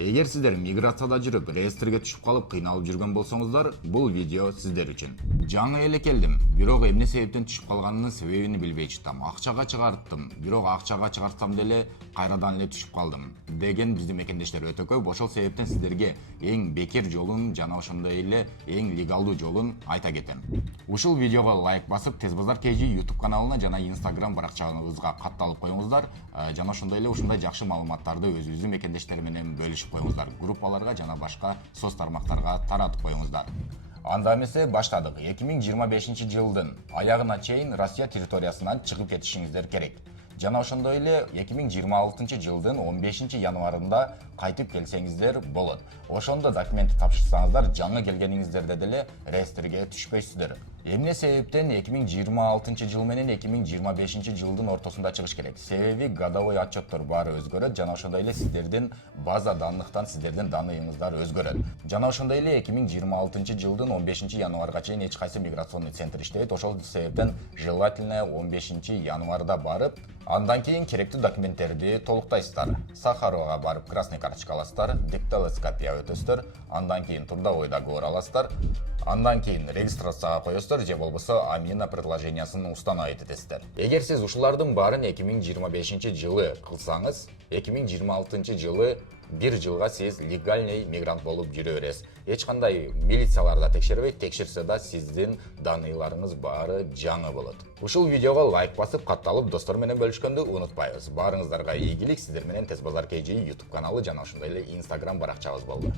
Эгер сиздер миграцияда жүрүп, реестрге түшүп калып кыйналып жүргөн болсоңуздар, бул видео сиздер үчүн. Жаңы эле келдим, бирок эмне себептен түшүп калганымдын себебин билбей чыктым. Акчага чыгарттым, бирок акчага чыгарсам деле кайрадан эле түшүп калдым деген биздин мекендештер өтө көп. Ошол себептен сиздерге эң бекер жолун жана ошондой эле эң легалдуу жолун айта кетем. Ушул видеого лайк басып, Тез Базар KG YouTube каналына жана Instagram баракчабызга катталып коюңуздар, жана ошондой эле ушундай жакшы маалыматтарды өзүбүздүн мекендештер менен бөлүшүп коюңуздар. Группаларга жана башка соц тармактарга таратып коюңуздар. Анда эмесе баштадык. 2025 жылдын аягына чейин Россия территориясынан чыгып кетишиңиздер керек. Жана ошондой эле 2026 жылдын 15 январында кайтып келсеңиздер болот. Ошондо документти тапшырсаңыздар, жаңы келгениңиздерде деле реестрге түшпөйсүздөр. Эмне себептен 2026 жыл менен 2025 жылдын ортосунда чыгыш керек? Себеби годовой отчеттор баары өзгөрөт, жана ошондой эле сиздердин база данныктан сиздердин данныйыңыздар өзгөрөт. Жана ошондой эле 2026 жылдын 15 январга чейин эч кайсы миграционный центр иштебейт. Ошол себептен желательно 15 январда барып, андан кийин керектүү документтерди толуктайсыздар. Сахаровага барып красный карточка аласыздар, дактилоскопия өтөсүздөр, андан кийин трудовой договор аласыздар, андан кийин регистрацияга коесуздар же болбосо амина предложениясын установить этесиздер. Эгер сиз ушулардын баарын 2025 жылы кылсаңыз, 2026 жылы бир жылга сиз легальный мигрант болуп жүрө бересиз. Эч кандай милициялар да текшербейт, текшерсе да сиздин даныйларыңыз баары жаңы болот. Ушул видеого лайк басып, катталып, достор менен бөлүшкөндү унутпайбыз. Баарыңыздарга ийгилик, сиздер менен Тез Базар KG YouTube каналы жана ошондой эле Instagram баракчабыз болду.